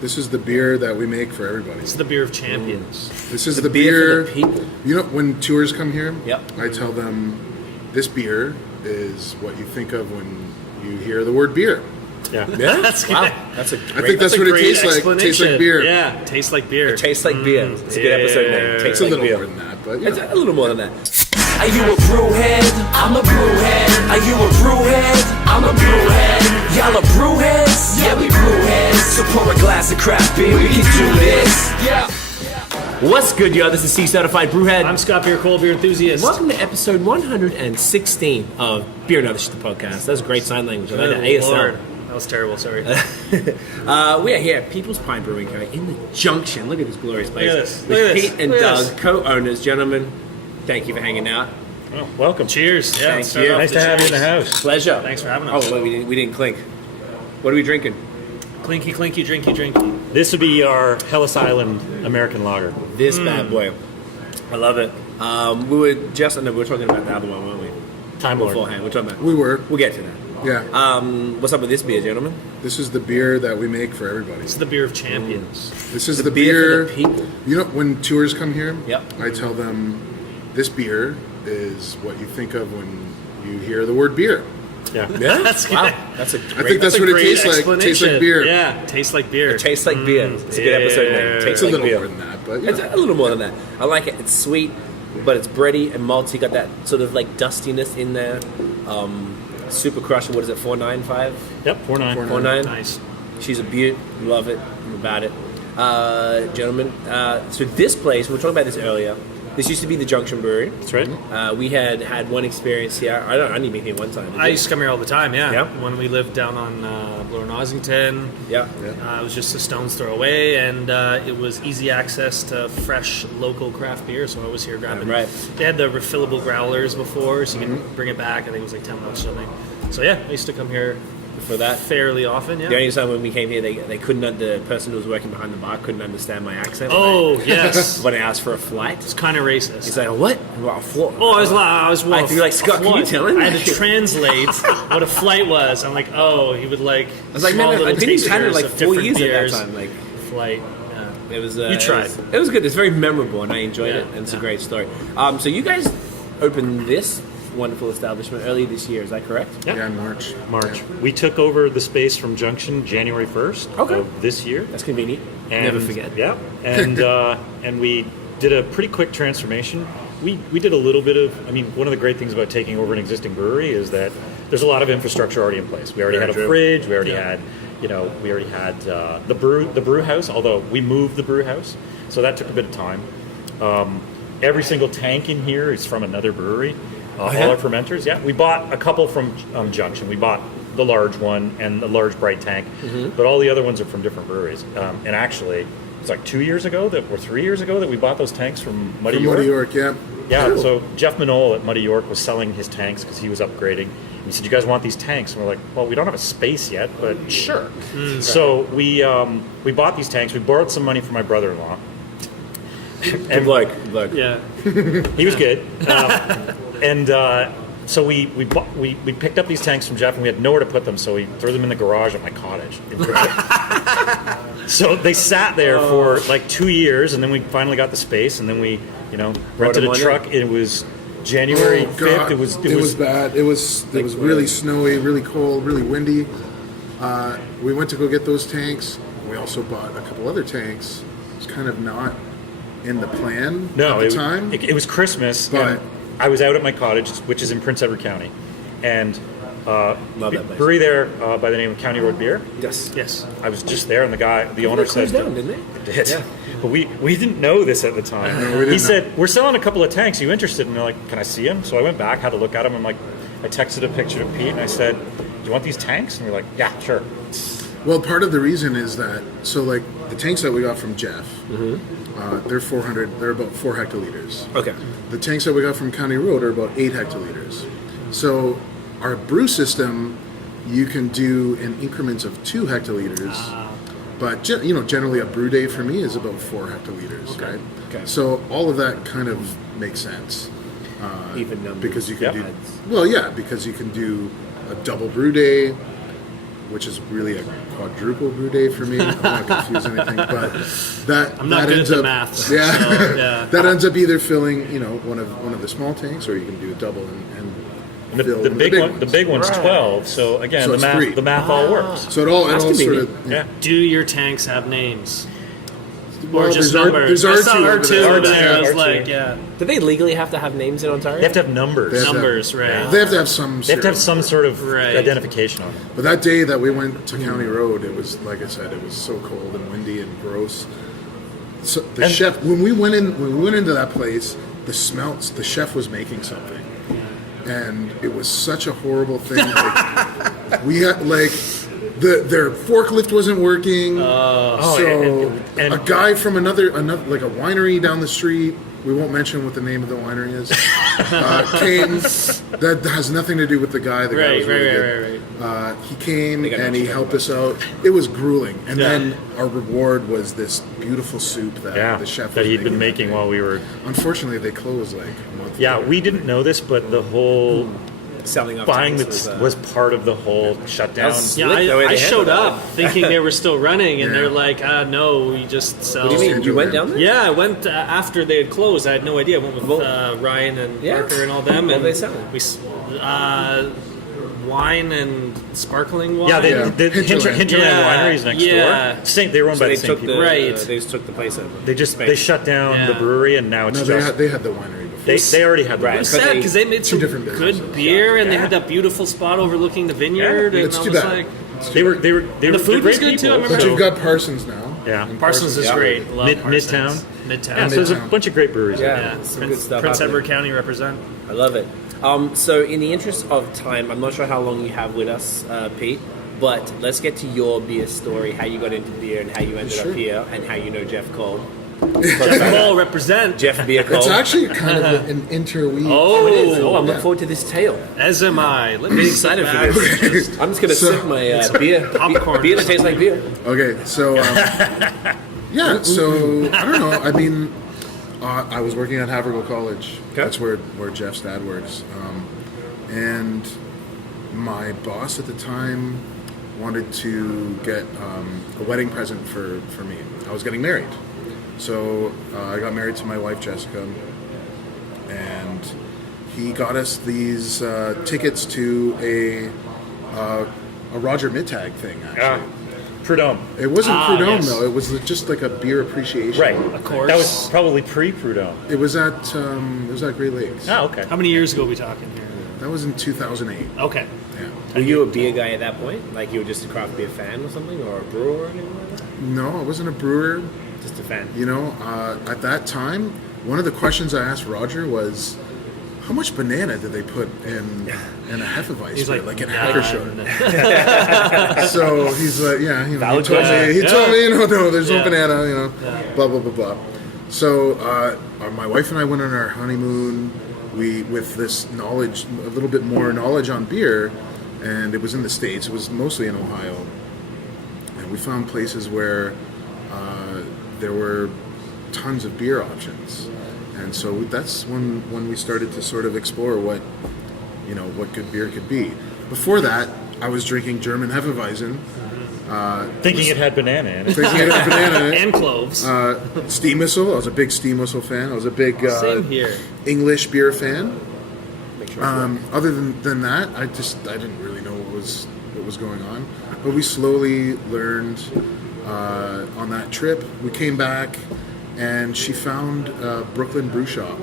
This is the beer that we make for everybody. It's the beer of champions. This is the beer for the people. You know, when tours come here, Yep. I tell them this beer is what you think of when you hear the word beer. Yeah. That's Wow. good. That's a I great. think that's what it great tastes like. Tastes like explanation. beer. Yeah, tastes like beer. It tastes like beer. It's a good episode name. Yeah. Tastes It's a like little beer. more than that, but It's yeah. a little more than that. Are you a brewhead? I'm a brewhead. Are you a brewhead? I'm a brewhead. Y'all are brewheads? Yeah, we brewheads. So pour a glass of craft beer, we can do this. Yeah. What's good, y'all? This is C Certified Brewhead. I'm Scott Beer, cold beer enthusiast. Welcome to episode 116 of Beer and Other Shit, the podcast. That was great sign language. I like that. Good ASL. Lord. That was terrible, sorry. We are here at People's Pint Brewing Co. in the Junction. Look at this glorious place. Look at this. With Look at this. Pete and Look at Doug, this. co-owners. Gentlemen, thank you for hanging out. Oh, welcome. Cheers. Yeah, Thank let's start you. off Nice the to have you in the cheers. house. Pleasure. Thanks for having us. Oh, wait, we didn't clink. What are we drinking? Clinky, clinky, drinky, drinky. This would be our Hellas Island American lager. This bad boy. I love it. We were talking about the other one, weren't we? Time Lord. Beforehand. We're talking about. We were. We'll get to that. Yeah. What's up with this beer, gentlemen? This is the beer that we make for everybody. It's the beer of champions. This is The the beer beer. for the people. You know, when tours come here, Yep. I tell them this beer is what you think of when you hear the word beer. Yeah. Yeah. That's Wow. good. That's a I great. think that's what it great tastes like. Tastes like explanation. beer. Yeah, tastes like beer. It tastes like beer. It's a good episode name. yeah. Tastes It's a like little beer. more than that, but It's yeah. a little more than that. I like it. It's sweet, but it's bready and malty. You got that sort of like dustiness in there. Super Crusher. What is it? 495. Yep. 4.9. 4.9. Nice. She's a beaut. Love it. I'm about it. Gentlemen, so this place, we were talking about this earlier. This used to be the Junction Brewery. That's right. We had one experience here. I didn't even here one time. Did I you? used to come here all the time, yeah. Yeah. When we lived down on Bloor and Ossington, Yeah. it was just a stone's throw away, and it was easy access to fresh local craft beer, so I was here grabbing. Right. They had the refillable growlers before, so you can bring it back. I think it was like 10 bucks or something. So yeah, I used to come here For that. fairly often, yeah. The only time when we came here, they couldn't. The person who was working behind the bar couldn't understand my accent. Oh, yes. When I asked for a flight, It's kind of racist. he's like, "What? Well, Oh, I was I feel like, Scott, can you tell him? I had to translate what a flight was. I'm like, oh, he would like. I was like, small man, little I've been in Canada tasters like of 4 different years beers. at that time. Like, Flight. Yeah. it was. You tried. It was good. It's very memorable, and I enjoyed Yeah, it. And it's a yeah. great story. So you guys opened this wonderful establishment early this year. Is that correct? Yeah. Yeah, March. March. We took over the space from Junction January 1st Okay. of this year. That's convenient. And, Never forget. Yeah. And and we did a pretty quick transformation. We did a little bit of, I mean, one of the great things about taking over an existing brewery is that there's a lot of infrastructure already in place. We already Very had a true. fridge, we already had, we already had the brew house, although we moved the brew house, so that took a bit of time. Every single tank in here is from another brewery. All yeah? our fermenters, yeah. We bought a couple from Junction. We bought the large one and the large bright tank, but all the other ones are from different breweries. And actually, it's like 2 years ago or 3 years ago that we bought those tanks from Muddy From York. Muddy York, yeah. Yeah, Cool. so Jeff Manole at Muddy York was selling his tanks because he was upgrading. And he said, "You guys want these tanks?" And we're like, "Well, we don't have a space yet, but sure." So we bought these tanks. We borrowed some money from my brother-in-law. Good luck. Good luck. Yeah. He was good. So we picked up these tanks from Jeff, and we had nowhere to put them, so we threw them in the garage at my cottage. So they sat there for like 2 years, and then we finally got the space, and then we, rented them a on truck. It was January 5th. God, It was bad. It was really snowy, really cold, really windy. We went to go get those tanks. We also bought a couple other tanks. It was kind of not in the plan No, at the time. It was Christmas, But- and I was out at my cottage, which is in Prince Edward County, and Love that place. brewery there by the name of County Road Beer. Yes. Yes. I was just there, and the owner They said, closed down, didn't they? Did. Yeah. But we didn't know this at the time. No, we didn't He know. said, "We're selling a couple of tanks. Are you interested?" And they're like, "Can I see them?" So I went back, had a look at them. I'm like, I texted a picture to Pete, and I said, "Do you want these tanks?" And we're like, "Yeah, sure." Well, part of the reason is that, so like the tanks that we got from Jeff, they're 400, they're about 4 hectoliters. Okay. The tanks that we got from County Road are about 8 hectoliters. So our brew system, you can do in increments of 2 hectoliters. But generally a brew day for me is about 4 hectoliters, right? Okay. So all of that kind of makes sense. Even numbers. Because you can Yep. do, well, yeah, because you can do a double brew day, which is really a quadruple brew day for me. I'm not confuse anything, but I'm not that good ends at the up, maths. Yeah, So, yeah. that ends up either filling, you know, one of the small tanks, or you can do a double and The, fill the one of big one, ones. the big one's 12. So again, So the it's math, three. the math all works. So it all That's sort convenient. of Yeah. Do your tanks have names? Well, Or just there's numbers? there's I saw R2 over R2 there. over there. I was R2. like, yeah, Do they legally have to have names in Ontario? They have to have numbers. They have to have- numbers, right? They have to have some. They have to have serial some sort of Right. identification on it. But that day that we went to County Road, it was, like I said, it was so cold and windy and gross. So the And- chef, when we went into that place, the chef was making something, and it was such a horrible thing. Like, we had like their forklift wasn't working. So and- a guy from another like a winery down the street. We won't mention what the name of the winery is. Came. That has nothing to do with the guy. The guy was really good. Right. He came think I know and what he you're helped talking us out. It was grueling, and Yeah. then our reward was this beautiful soup that Yeah, the chef that was he'd been that making day. while we were. Unfortunately, they closed like a month. Yeah, later. we didn't know this, but the whole Selling off buying tanks was part of the whole shutdown. That's- Yeah, Slick the way I they showed handled up thinking they were still running, and Yeah. they're like, no, we just sell. What do you mean? You went down there? Yeah, I went after they had closed. I had no idea. I went with Ryan and Yeah. Parker and all them. What and were they selling? wine and sparkling wine. Yeah, Yeah. Hinterland Hinterland. Yeah, Wineries next yeah. door. Same, they were owned So by they the same took people. the Right. They just took the place over. They shut down Yeah. the brewery, and now it's No, just they had the winery before. they already had the Right. It was But sad they- because they made some different businesses. good beer, and they Yeah. had that beautiful spot overlooking the vineyard. Yeah, and it's I too was bad. like, they were the they're food was great good, too, I people. remember. But So- you've got Parsons now. Yeah. And Parsons is yeah. great. Love Parsons. Midtown. Midtown. Yeah, so there's a Midtown. bunch of great breweries. Yeah. there. Yeah, Some Prince, good stuff Prince happening. Edward County represent. I love it. So, in the interest of time, I'm not sure how long you have with us, Pete, but let's get to your beer story, how you got into beer and how you ended Sure. up here, and how you know Jeff Cole. Jeff Cole represent. Jeff Beer Cole. It's actually kind of an interweave. Oh, it is. Oh, I'm Yeah. looking forward to this tale. as am I. Let me I'm excited for this. I'm just going to So- sip my beer. Popcorn. Beer that tastes like beer. Okay, so yeah, so I don't know. I mean, I was working at Havergal College. Okay. That's where Jeff's dad works, and my boss at the time wanted to get a wedding present for me. I was getting married, so I got married to my wife Jessica, and he got us these tickets to a Roger Mittag thing. Actually, Ah, Prudhomme. it wasn't Prudhomme yes. though. It was just like a beer appreciation. Right. Of course. That was probably pre-Prudhomme. It was at Great Lakes. Oh, okay. How many years ago are we talking here? That was in 2008. Okay. Yeah. Were you a beer guy at that point? Like you were just a craft beer fan or something? Or a brewer or anything like that? No, I wasn't a brewer. Just a fan. You know, at that time, one of the questions I asked Roger was, how much banana did they put in a Hefeweizen? He's like, like an "None." Akershire. So he's like, yeah, you know, Valid he told question. me, you know, no, there's Yeah. no banana, you know, blah blah blah blah. So my wife and I went on our honeymoon. We with this knowledge, a little bit more knowledge on beer, and it was in the States. It was mostly in Ohio, and we found places where there were tons of beer options, and so that's when we started to sort of explore what good beer could be. Before that, I was drinking German Hefeweizen, Thinking it had banana in it. thinking it had banana in it. And cloves. Steam Whistle. I was a big Steam Whistle fan. I was a big Same here. English beer fan. Make sure it's Other than that, I didn't really know what was going on. But we slowly learned on that trip. We came back, and she found Brooklyn Brew Shop.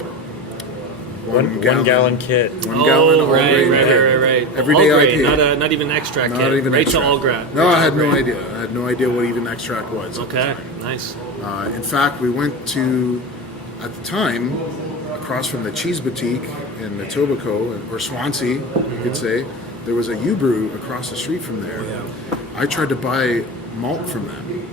One gallon kit. One gallon. all right, grain right, kit. right, right. Everyday All grain, IPA. not even extract Not kit. even right extract. to all grain. No, I had no idea. I had no idea what even extract was. Okay, nice. In fact, we went to, at the time, across from the cheese boutique in Etobicoke, or Swansea, you could say, there was a U-Brew across the street from there. I tried to buy malt from them,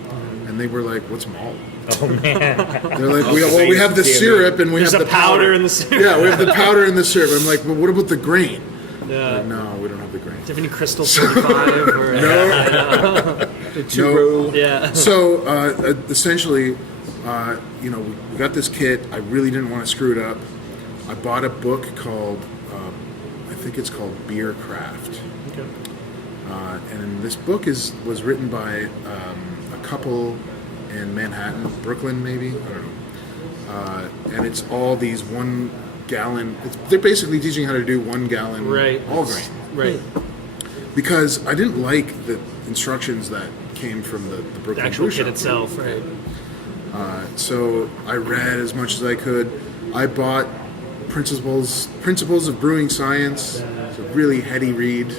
and they were like, "What's malt?" Oh man. They're like, "We have the syrup and we There's have a the powder in the syrup. Yeah, we have the powder and the syrup." I'm like, "But what about the grain?" Yeah. Like, no, we don't have the grain. Do you have any Crystal 45 or No. yeah? So essentially, we got this kit. I really didn't want to screw it up. I bought a book called, I think it's called Beer Craft. Okay. And this book was written by a couple in Manhattan, Brooklyn, maybe, I don't know. And it's all these 1 gallon. They're basically teaching how to do 1 gallon all grain. Right. Because I didn't like the instructions that came from the Brooklyn The actual Brew kit Shop. itself, right? So I read as much as I could. I bought Principles of Brewing Science. It's a really heady read.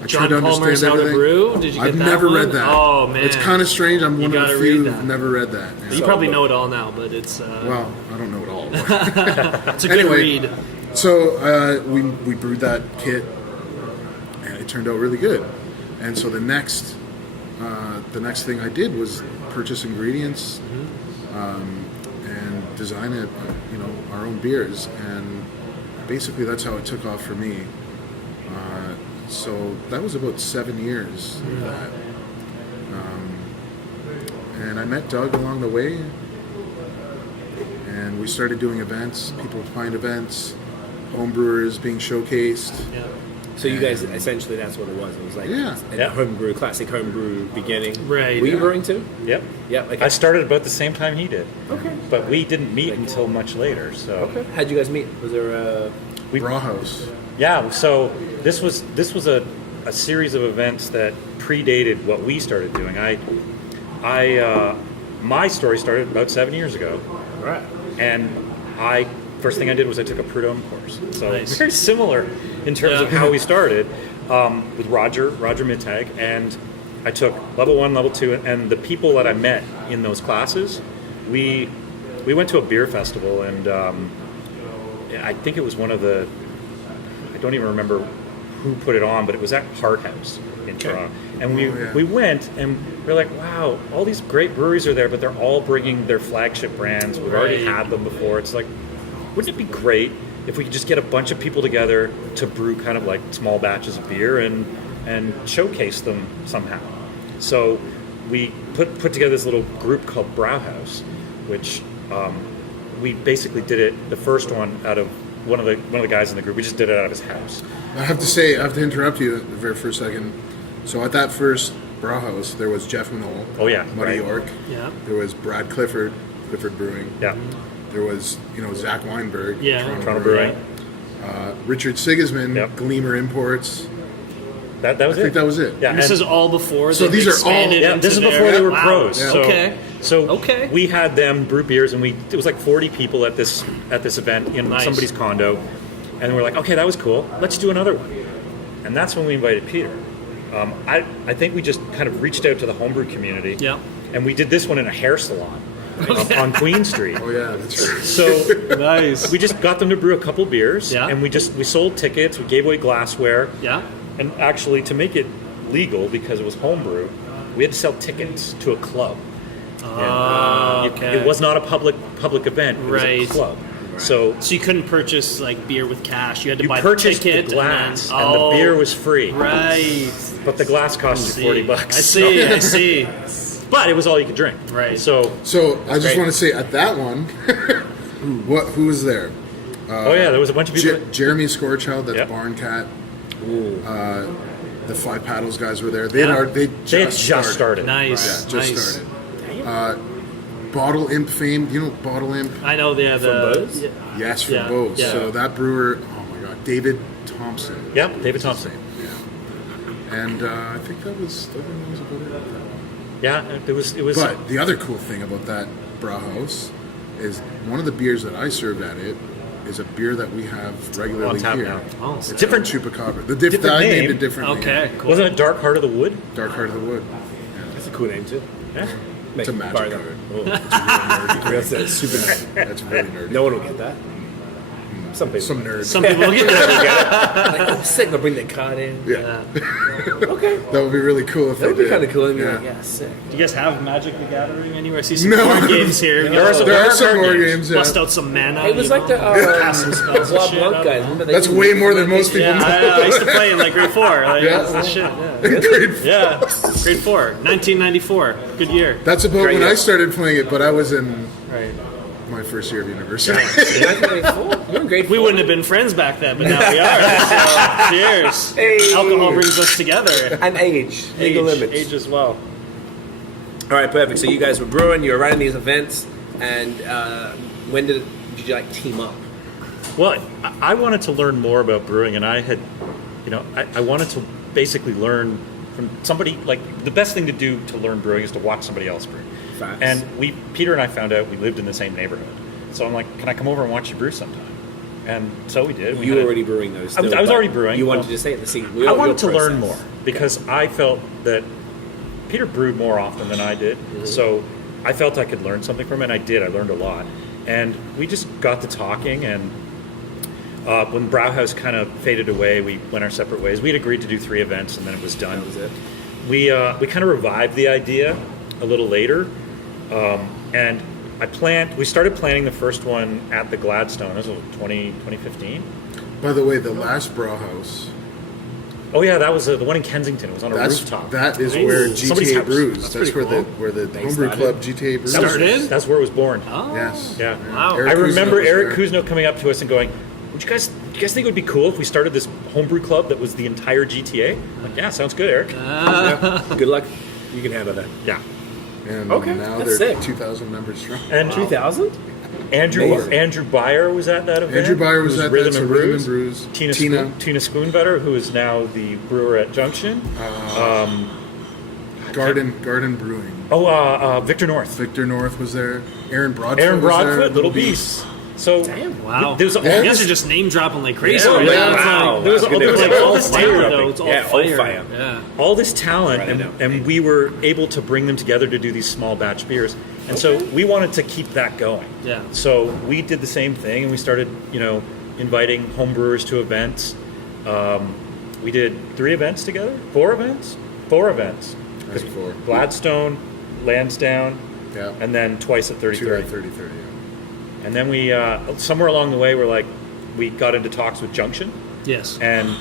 I John tried to Palmer's understand How to everything. Brew? Did you get I've that never one? read that. Oh, man. It's kind of strange. I'm one of gotta the few read that. who've never read that. Yeah. You probably know it all now, but it's Well, I don't know it all. it's a good anyway, read. So we brewed that kit, and it turned out really good. And so the next thing I did was purchase ingredients and design it, our own beers. And basically that's how it took off for me. So that was about 7 years of that. And I met Doug along the way, and we started doing events, people would find events, homebrewers being showcased. Yeah. So you guys, essentially, that's what it was. It was like a homebrew, classic homebrew beginning. Right. Were you Yeah. brewing too? Yep. Yeah. Okay. I started about the same time he did. Okay. But we didn't meet until much later. So Okay. How'd you guys meet? Was there a... Brauhaus. yeah, so this was a series of events that predated what we started doing. My story started about 7 years ago, Right. and first thing I did was I took a Prud'homme course. So Nice. very similar in terms of Yeah. how we started with Roger Mittag, and I took level 1, level 2, and the people that I met in those classes, we went to a beer festival, and I think it was one of the, I don't even remember who put it on, but it was at Hart House in Toronto. And we went, and we're like, wow, all these great breweries are there, but they're all bringing their flagship brands. We've already Right. had them before. It's like, wouldn't it be great if we could just get a bunch of people together to brew kind of like small batches of beer and showcase them somehow? So we put together this little group called BrewHeads, which we basically did it, the first one out of one of the guys in the group. We just did it out of his house. I have to interrupt you for a second. So at that first Brauhaus, there was Jeff Manole. Oh, yeah, Muddy right. York. Yeah. There was Brad Clifford Brewing. Yeah, There was, Zach Weinberg. Yeah. Toronto Brewing. Richard Sigismund, Yep. Gleamer Imports. That was I it. think that was it. Yeah, And this and- is all before So they these are all- expanded Yeah, into this is their- before they were Wow. pros. Yeah. So, Okay. So Okay. we had them brew beers, and it was like 40 people at this event in Nice. somebody's condo, and we're like, okay, that was cool. Let's do another one, and that's when we invited Peter. I think we just kind of reached out to the homebrew community. Yeah. And we did this one in a hair salon on Queen Street. Oh yeah, that's right. So Nice. we just got them to brew a couple beers, Yeah. and we sold tickets. We gave away glassware. Yeah. And actually, to make it legal, because it was homebrew, we had to sell tickets to a club. Okay. It was not a public event. It Right. was a club. So So you couldn't purchase like beer with cash. You had to you buy purchased the ticket the glass, and, and the beer was free. right. But the glass cost you $40. I see. I see. But it was all you could drink. Right. So, So I just great. want to say at that one, who was there? oh yeah, there was a bunch of people. Jeremy Scorechild, that's Yep. Barn Cat. The Five Paddles guys were there. They Yeah. had They had just started. Nice. Yeah, just nice. started. Bottle Imp fame. Do you know Bottle Imp? I know they have BAOS? yeah. Yes, from Yeah, BAOS. yeah. So that brewer, oh my God, David Thompson. Yep, David Thompson. Yeah. And I think that was about it. Yeah, it was. But the other cool thing about that Brauhaus is one of the beers that I served at it is a beer that we have regularly On tap here. now. Oh, It's different- Chupacabra. different I named name. it differently. Okay. Cool. Wasn't it Dark Heart of the Wood? Yeah. Dark Heart of the Wood. That's a cool name too. Yeah. It's a magic Bar card. that. Oh. That's super nerdy. That's really nerdy. No one will get that. Some people. Some nerds. Some people get that. like, oh, sick. They'll bring their card in. Yeah. Okay. That would be really cool if That would they be did. kind of cool. And be Yeah. like, yeah, sick. Do you guys have Magic the Gathering anywhere? I see some No. board games here. There are some There are card some more games. games. Yeah. Bust out some mana. It was you like know? the Cast some spells and Blanc shit. Blanc guys. Remember they That's used way to- more than most people Yeah, know. I used to play in like grade 4. Like, Yeah. that's shit. Yeah. Grade Yeah, grade 4, 1994. Good year. That's about Great, when yeah. I started playing it, but I was in Right. my first year of university. 1984? You're in grade 4. We wouldn't have been friends back then, but now we are. So, cheers. Hey. Alcohol brings us together. And age. Legal limits. Age as well. All right, perfect. So you guys were brewing, you were running these events, and when did you like team up? Well, I wanted to learn more about brewing, and I had, I wanted to basically learn from somebody. Like, the best thing to do to learn brewing is to watch somebody else brew. Facts. And Peter and I found out we lived in the same neighborhood. So I'm like, can I come over and watch you brew sometime? And so we did. You were already brewing those. I was already brewing. You wanted to just stay at the scene. I wanted to learn more because I felt that Peter brewed more often than I did. Mm-hmm. So I felt I could learn something from him, and I did. I learned a lot. And we just got to talking, and when Brauhaus kind of faded away, we went our separate ways. We'd agreed to do 3 events, and then it was done. That was it. We kind of revived the idea a little later, and we started planning the first one at the Gladstone. This was 2015. By the way, the last Brauhaus, Oh yeah, that was the one in Kensington. It was on a rooftop. That is Nice. where Somebody's GTA house. brews. That's That's pretty where the They homebrew started. club GTA brews. Started? That's where it was born. Oh. Yes. Yeah. Wow. Eric I remember Kuzno was Eric there. Kuzno coming up to us and going, "Would you guys think it would be cool if we started this homebrew club that was the entire GTA?" I'm like, yeah, sounds good, Eric. Yeah. Good luck. You can handle that. Yeah. And Okay, now that's they're sick. 2,000 members strong. And 2000? Andrew Amazing. Byer was at that event. Andrew Byer was Who's at Rhythm that, and so Rhythm Brews. and Brews. Tina Spoonbetter, who is now the brewer at Junction. Garden Brewing. Victor North. Victor North was there. Aaron Broadfoot Aaron was there. Broadfoot, Little Beast. So Damn. Wow. There's all You guys this, are just name dropping like crazy. Yeah, right yeah, now. It's wow. like- there was, That's there was good. like all all this fire, talent. though. It's all Yeah, all fire. fire. Yeah. All this talent, Right, I know. and we were able to bring them together to do these small batch beers. And so we wanted to keep that going. Yeah. So we did the same thing, and we started, inviting home brewers to events. We did 3 events together, 4 events. I think 4. Gladstone, Lansdowne, Yeah. and then twice at 30 2 at 30, yeah. And then we, somewhere along the way, we got into talks with Junction, Yes. and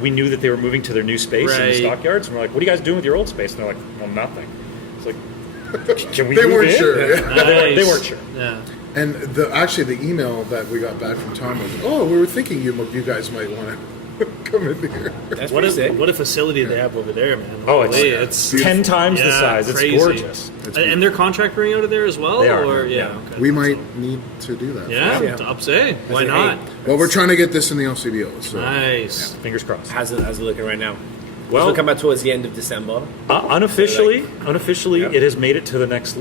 we knew that they were moving to their new space in the Right. stockyards. And we're like, "What are you guys doing with your old space?" And they're like, "Well, nothing." It's like, "Can we?" They move weren't in? sure. Yeah. They weren't sure. Yeah. And the email that we got back from Tom was, "Oh, we were thinking you guys might want to come in here." That's What pretty sick. a facility they have over there, man. Oh, it's Holy, 10 times the yeah, size. It's crazy. gorgeous. And they're contract brewing out of there as well? They are, Or, yeah. Okay. We might need to do that. Yeah, Yeah. top say. Why say, not? Well, we're trying to get this in the LCBO. So. Nice. Fingers crossed. How's it looking right now? Well, We'll come out towards the end of December. unofficially, Yeah. it has made it to the next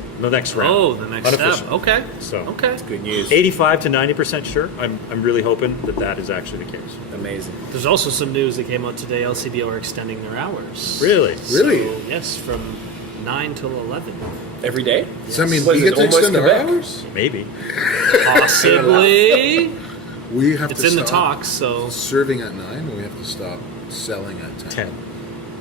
round. Oh, the next step. Unofficially. Okay. So Okay. Good news. 85 to 90% sure. I'm really hoping that is actually the case. Amazing. There's also some news that came out today. LCBO are extending their hours. Really? Really? So, yes, from 9 till 11. Every day? Does that mean What we is get it, to almost extend our Quebec? hours? Maybe. Possibly. We have It's to in the stop talks, so serving at 9, and we have to stop selling at 10. 10.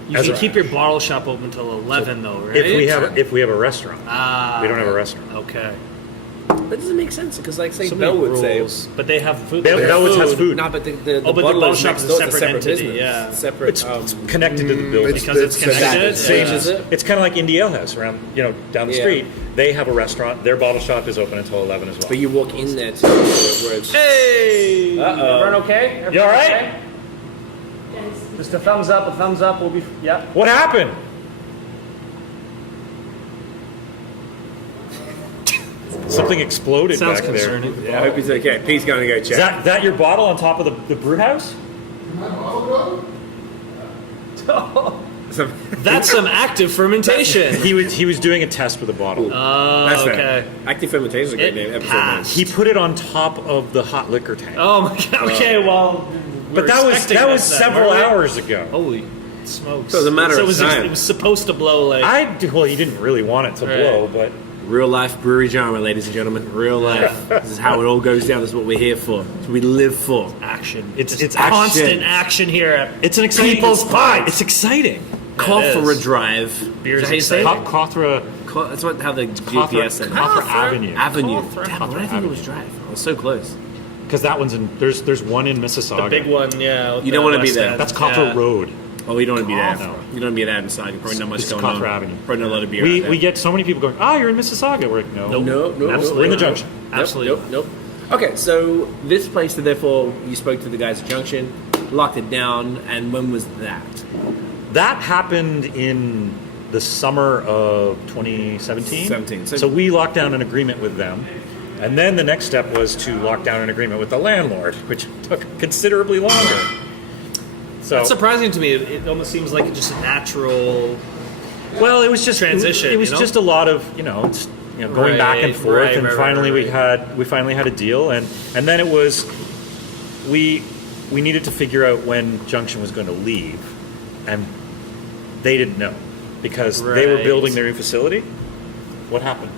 you As can a- keep your bottle shop open till 11, though, right? If we have a restaurant. Ah, We don't have a restaurant. Okay. That doesn't make sense because, like, say, So Bell many would say. rules, but they have food. Bell- they have Bellwoods has food. No, but the Oh, but the bottle bottle is shop next is a door, it's separate entity, business. yeah. Separate. It's connected to the building. Because it's connected. Same yeah. as it. It's kind of like Indie Ale House around, down the Yeah. street. They have a restaurant. Their bottle shop is open until 11 as well. But you walk in there too, where it's. Hey! Uh-oh. Everyone okay? You all right? Just a thumbs up, we'll be, yeah. What happened? Something exploded Sounds back concerning. Yeah, I hope he's okay. Pete's gonna go there. check. Is that your bottle on top of the brew house? That's some active fermentation. He was doing a test with a bottle. That's okay. fair. Active fermentation is a great It name. Episode passed. He put it on top of the hot liquor tank. Oh my god. Okay, well. but that was several hours ago. Holy smokes. So it's a matter of it was time. It was supposed to blow like. Well, he didn't really want it to Right. blow, but Real life brewery genre, ladies and gentlemen. Real life. This is how it all goes down. This is what we're here for. This is what we live for. action. It's constant action here at it's an exciting. People's Pint. It's exciting. Call it for a is. drive. Beer's Is that how you say it? exciting. Cothra That's how the GPS said it. Cothra Avenue. Avenue. Cothra. Damn, what did I think it was drive? I was so close. Because that one's in. There's one in Mississauga. The big one, yeah. You don't wanna be there. That's Cothra Road. Oh, you don't want to be there. No. You don't want to be there inside. You're probably not much It's going on. Cawthra Avenue. Probably not a lot of beer. out there. We get so many people going, "Ah, you're in Mississauga." We're like, no, No, we're in the Junction. Absolutely. Nope. Okay, so this place, so therefore, you spoke to the guys at Junction, locked it down, and when was that? That happened in the summer of 2017. 17. So we locked down an agreement with them. And then the next step was to lock down an agreement with the landlord, which took considerably longer. So, That's surprising to me. It almost seems like just a natural. well, it was just Transition, It was you know? just a lot of going back and Right, forth, and right, finally right. we finally had a deal, and then it was we needed to figure out when Junction was going to leave, and they didn't know because they were Right. building their new facility. What happened?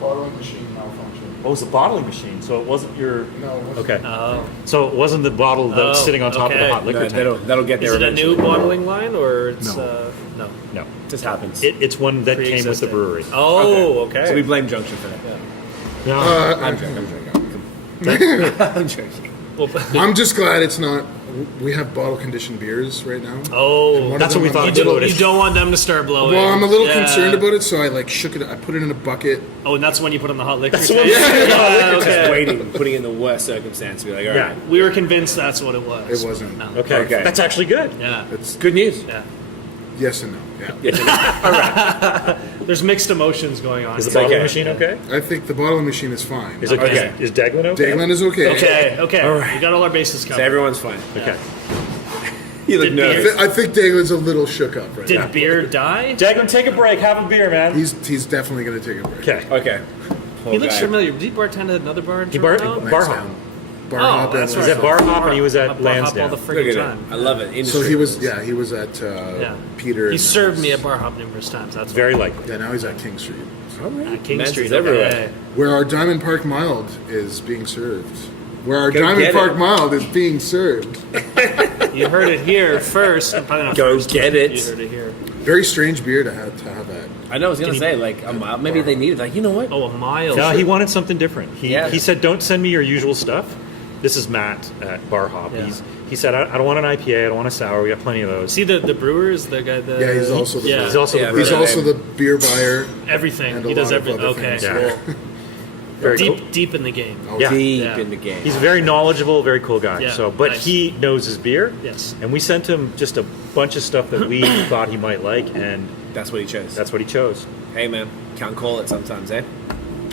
Bottling machine malfunction. Oh, it was the bottling machine, so it wasn't your. No, it wasn't. Okay. Oh. So it wasn't the bottle that was Oh, sitting on top of the okay. hot liquor tank. That'll get there Is it a eventually. new bottling line or it's No. no? No, It just happens. it's one that came with the Pre-existing. brewery. Oh, okay. So we blame Junction for that. I'm joking. I'm joking. Well, I'm just glad it's not. We have bottle conditioned beers right now. oh, That's what we thought. you too. don't want them to start blowing. Well, I'm a little Yeah. concerned about it, so I shook it. I put it in a bucket. Oh, and that's when you put on the hot liquor. That's what- tank? Yeah, Just okay. waiting, putting it in the worst circumstance. Be like, all Yeah. right, We were convinced that's what it was. It wasn't. No. Okay. Okay. That's actually good. Yeah. It's good news. Yeah. yes and no. Yeah. All right. There's mixed emotions going on. Is the here. bottling okay. machine okay? I think the bottling machine is fine. Is it? Okay. Is Daglan okay? Daglan is okay. Okay. All right. We got all our bases So covered. everyone's fine. Okay. You look Did nervous. I think Daglan's a little shook up right Did now. beer die? Daglan, take a break. Have a beer, man. He's definitely going to take a break. Okay. Okay. He looks familiar. Did he bartend at another bar in He bar- Toronto? bar- Lansdowne. Bar Oh, hop that's and right. He's at Bar Hop and he was at Bar hop all Lansdowne. the Look freaking at time. it. I love it. So Industry he was rules. he was at Yeah. Peter. He and served then- me at bar hop numerous times. That's Very why. likely. Yeah, now he's at King Street, At King Men's Street is everywhere. okay. where our Diamond Park Mild is being served. Where our Go Diamond get Park it. Mild is being served. You heard it here first. Probably not Go first, get but it. You heard it here. Very strange beer to have that. I know. I was gonna say like a mile. Maybe they needed like you know what? Oh, a mile. No, he wanted something different. Yeah. He said, "Don't send me your usual stuff." This is Matt at Bar Hop. Yeah. He said, I don't want an IPA. I don't want a sour. We got plenty of those. See the brewer is the guy. The, Yeah, he's also the yeah. brewer. He's also Yeah, the He's brewer. also the beer buyer. everything. And He a does lot of everything. other Okay, things. Yeah. cool. Very cool. Deep in the game. Yeah. Deep Yeah. in the game. He's a very knowledgeable, very cool guy. Yeah, So, but nice. he knows his beer. Yes. And we sent him just a bunch of stuff that we thought he might like, and That's what he chose. that's what he chose. Hey man, can't call it sometimes, eh?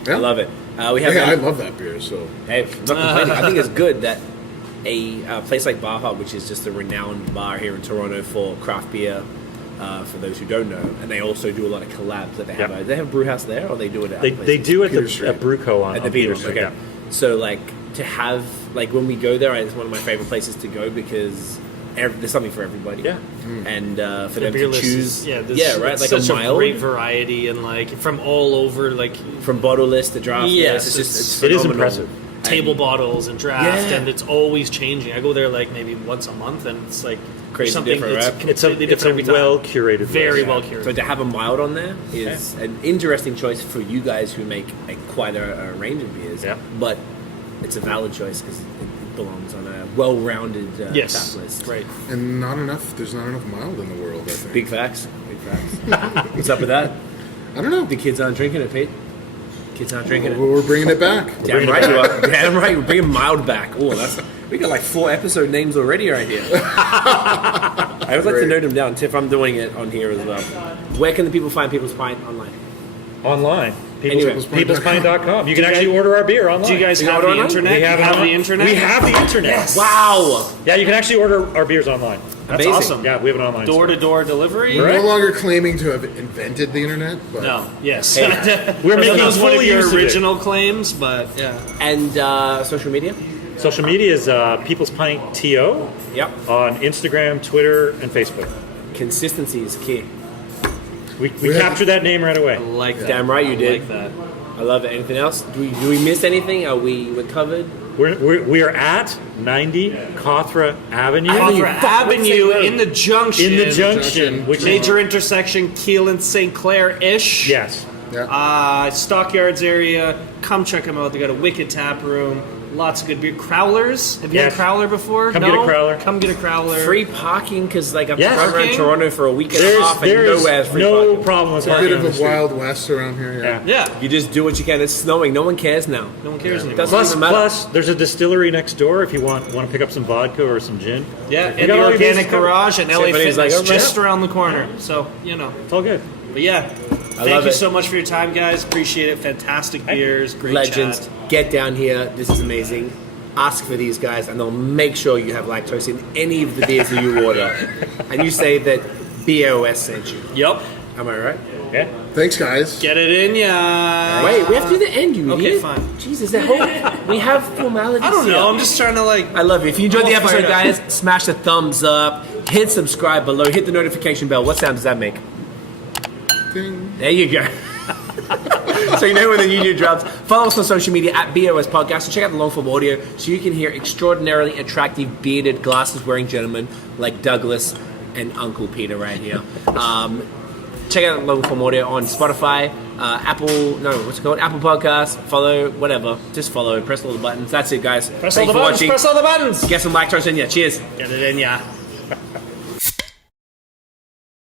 Yeah. I love it. We have. Yeah, I love that beer. So Hey, I'm not complaining. I think it's good that a place like Bar Hop, which is just a renowned bar here in Toronto for craft beer, for those who don't know, and they also do a lot of collabs that they have. Yeah. Do they have a brew house there, or they do it at They places? do at Peter the Street. at Brewco on At the on Peter Peter Street. okay. So like to have like when we go there, it's one of my favorite places to go because there's something for everybody. Yeah. And for The them beer to list choose, is, there's right, like such a mild great variety and like from all over, like from bottle list to draft Yes, list. It's It is phenomenal. impressive. table And bottles and draft, Yeah. and it's always changing. I go there like maybe once a month, and it's like Crazy something different, that's right? completely It's a different every time. well curated. Very list. well So curated. to have a mild on there is an interesting choice for you guys who make quite a range of beers. Yeah. But it's a valid choice because it belongs on a well-rounded Yes, tap list. right. and there's not enough mild in the world. I think. Big facts. Big facts. What's up with that? I don't know. The kids aren't drinking it, Pete. Kids aren't drinking it. We're bringing it back. Damn right you are. Damn right, we're bringing mild back. Oh, we got like 4 episode names already right here. I would like to Great. note them down. Tiff, I'm doing it on here as well. Where can the people find People's Pint online? Online. Anyway, Peoplespint.com. You can actually order our beer online. Do you guys You have got it the online? internet? We have, You it have on- the internet? We have the internet. Wow! Yeah, you can actually order our beers online. That's Amazing. awesome. Yeah, we have an online. Door to store. door delivery? We're Right. no longer claiming to have invented the internet, but No. Yes. Hey, we're I thought making that was one full of your use of it. original claims, but yeah. And social media? Social media is People's Pint TO Yep. on Instagram, Twitter, and Facebook. Consistency is key. We We have- captured that name right away. I like that. Damn right you I did. like that. I love it. Anything else? Do we miss anything? We're covered? We are at 90 Cawthra Avenue. Cawthra Avenue in the Junction. In the Junction, which is Major intersection, Keele and St. yes. Clair-ish. yeah. Stockyards area. Come check them out. They got a wicked tap room. Lots of good beer. Crowlers. Have you Yes. had Crowler before? Come no? get a Crowler. Come get a Crowler. Free parking because like I'm Yes. running around Parking? Toronto for a week and a half and There's nowhere's free no parking. problem with A parking bit on of the a street. Wild West around here. Yeah. Yeah. You just do what you can. It's snowing. No one cares now. No one cares anymore. Doesn't Plus, even matter. plus, there's a distillery next door if you want to pick up some vodka or some gin. Yeah, You and got the all your bases Organic covered. Garage and LA Everybody's Fitness like, oh, just yeah. around the corner. So, It's all good. But yeah, love thank you it. so much for your time, guys. Appreciate it. Fantastic beers. Great Legends, chat. get down here. This is amazing. Ask for these guys, and they'll make sure you have lactose in any of the beers that you order. And you say that BAOS sent you. Yep. Am I right? Yeah. Thanks, guys. Get it in ya. Wait, we have to do the end, you Okay, idiot. fine. Jesus, that whole we have formalities. I don't know. here. I'm just trying to like. I love you. If you enjoyed I'm the all episode, fired up. guys, smash the thumbs up, hit subscribe below, hit the notification bell. What sound does that make? Ding. There you go. So you know when the new year drops. Follow us on social media at BOS Podcast and check out the long form audio so you can hear extraordinarily attractive bearded glasses wearing gentlemen like Douglas and Uncle Peter right here. Check out the long form audio on Spotify, Apple Podcasts. Follow, whatever. Just follow. Press all the buttons. That's it, guys. Press Thanks all the for buttons. watching. Press all the buttons. Get some lactose in ya. Cheers. Get it in ya.